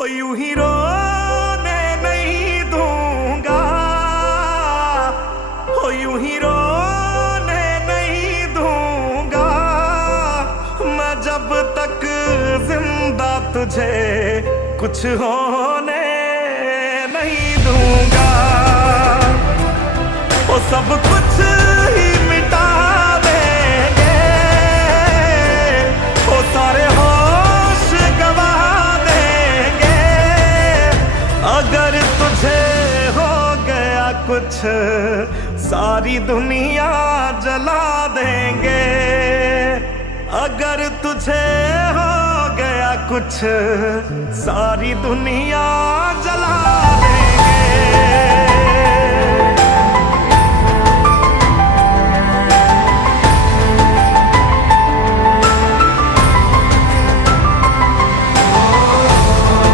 हो यूं ही रोने नहीं दूंगा, हो यूं ही रोने नहीं दूंगा मैं जब तक जिंदा तुझे कुछ होने नहीं दूंगा। वो सब कुछ ही मिटा देंगे, वो सारे होश गवा देंगे अगर तुझे हो गया कुछ सारी दुनिया जला देंगे। अगर तुझे हो गया कुछ सारी दुनिया जला